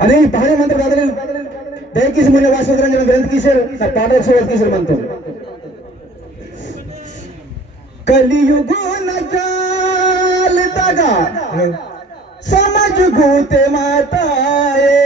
आणि पाहणे मंत्र दादले दैकी मुने वासवदरंजन ग्रंथ किशोर पाठक सोबत किशोर म्हणतो कलियुगों न चालता गा समझ गूते माताए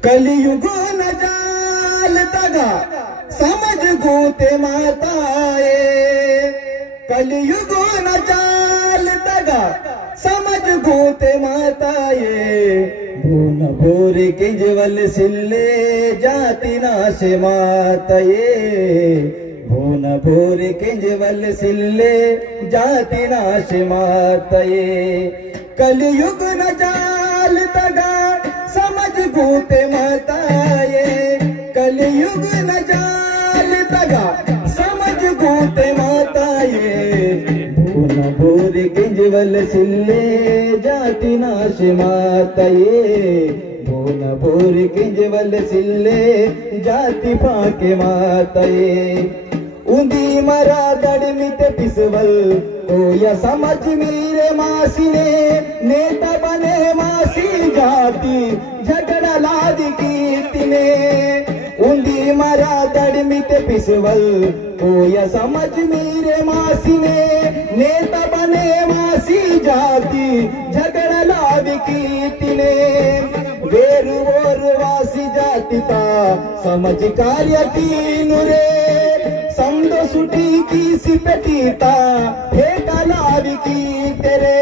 कलियुग न जालता गा समझ गूते माताए कलियुग न जालता गा समझ गूते माताए भून भोरे किंजवल सिल्ले जाति नाश माताए भून भोरे किंजवल सिल्ले जाति नाश माताए कलियुग न जालता गा समझ गूते माताए कलियुग न जालता गा समझ गूते माताए भून भोर किंजवल सिल्ले जाति नाश माताए भून भोर किंजवल सिल्ले जाति फाके माताए उंदी मरा दड़मित पिसवल ओ या समझ मेरे मासी ने नेता बने मासी जाति झगड़ा लाद कीर्ति ने उंदी मरा दड़मित पिसवल ओ या समझ मेरे मासी ने नेता बने मासी जाति झगड़ा लाद कीर्ति ने वेरु और वासी जाति ता समझ कार्य की नुरे समझो सुटी की सिपटीता फेंका लावी की तेरे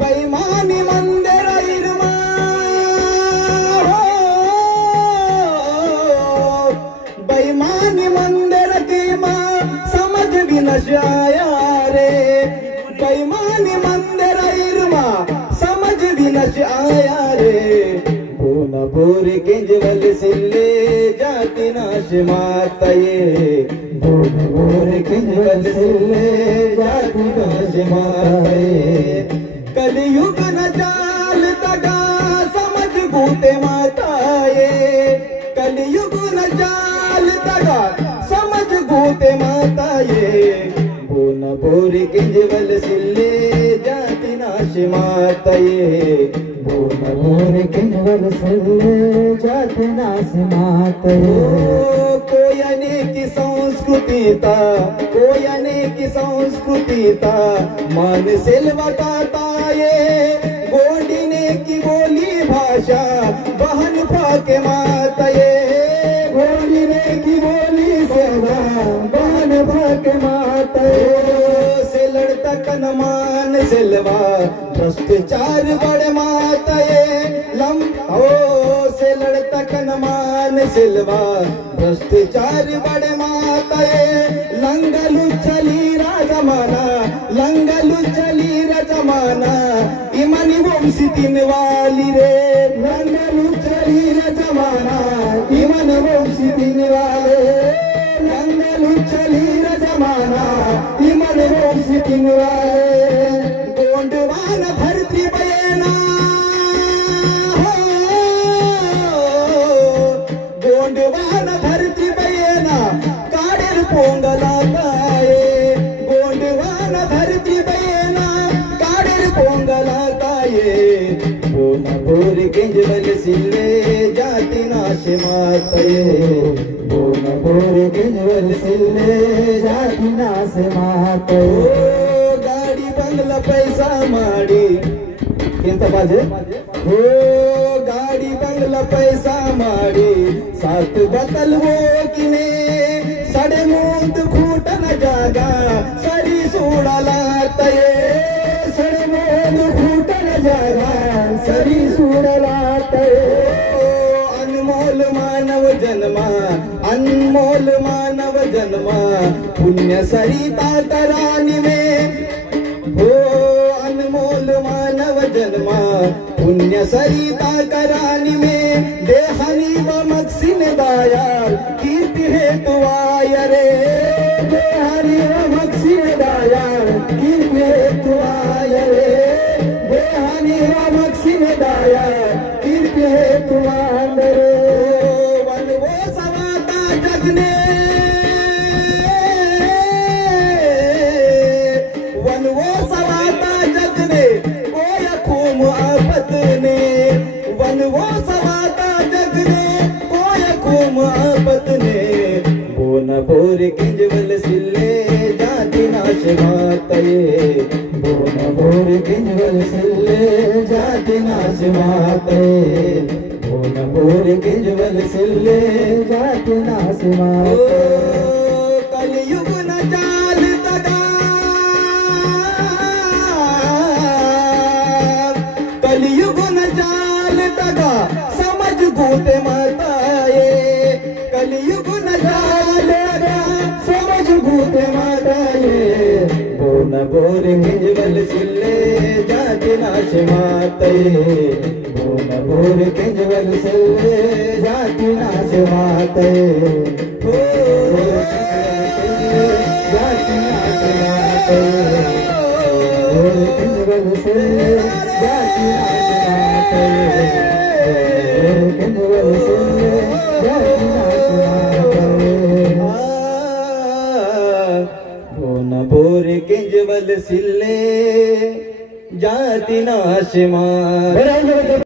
बेईमानी मंदिर इरमा बेईमानी मंदिर की माँ समझ भी नशाया रे बेईमानी मंदिर इरमा समझ भी नशाया रे भून भोर किंजवल सिल्ले जाति नाश माताए भून भोर किंजवल सिल्ले जाति नाश माताए कलियुग न जालता गा समझ गूते माताए कलियुग न जालता गा समझ गूते माताए भून भोर किंजवल सिल्ले जाति नाश माताए भून भोर किंजवल सिल्ले जाति नाश माताए कोयने की संस्कृति ता कोयने की संस्कृति ता मान सिल्वा ताए गोंडीने की बोली भाषा बहन फाके माताए गोंडीने की बोली सेवा बहन फाके माताए से लड़ता कनमान सिलवा भ्रष्टाचार बड़ माताए लम हो से लड़ता कनमान सिलवा भ्रष्टाचार बड़ माताए लंगलु चली राजमाना लंगलु चली राजमाना इमनी वंशी तीन वाली रे लंगलु चली राजमाना इमन वंशी तीन वाले लंगलु चली राजमाना इमन वंशी तीन वाले गोंडवान भरती बयना गोंडवान धरती बयना काडेर पोंगला ताए गोंडवान धरती बयना काडेर पोंगला ताए भून भोर किंजवल सिल्ले जाति नाश माताए भून भोर किंजवल सिल्ले जाति नाश माताए गाड़ी बंगला पैसा माड़ी किंत बाजे हो गाड़ी बंगला पैसा माड़ी सात बतल वो किने सड़े मूंद खूट न जागा सरी सूड़ा लातये सड़े मूंद खूट न जागा सरी सूड़ा लातये अनमोल मानव जन्मा अनमोल मानव जन्मा पुण्य सरिता तरानी में हो अनमोल मानव जन्मा पुण्य सरिता करानी में देहनी व मक्सिन दायाल कीर्ति हेतु आय रे देहनी व मक्सिन दायाल कीर्ति हेतु आय रे देहनी किंजवल सिल्ले जाति नाश माते बोन बोर किंजवल सिल्ले जाति नाश माते कलयुग न जाल तगा कलयुग न जाल तगा समझ भूत माताए कलयुग न जाल तगा समझ भूत माताए बोन बोर किंजवल सिल्ले जाति नाश माते बोन बोर किंजवल सिल्ले जाति नाश माते जाति नाश माते किंजवल सिल्ले जाति नाश माते किंजवल सिल्ले जाति नाश माते बोन बोर किंजवल सिल्ले जाति नाश माते।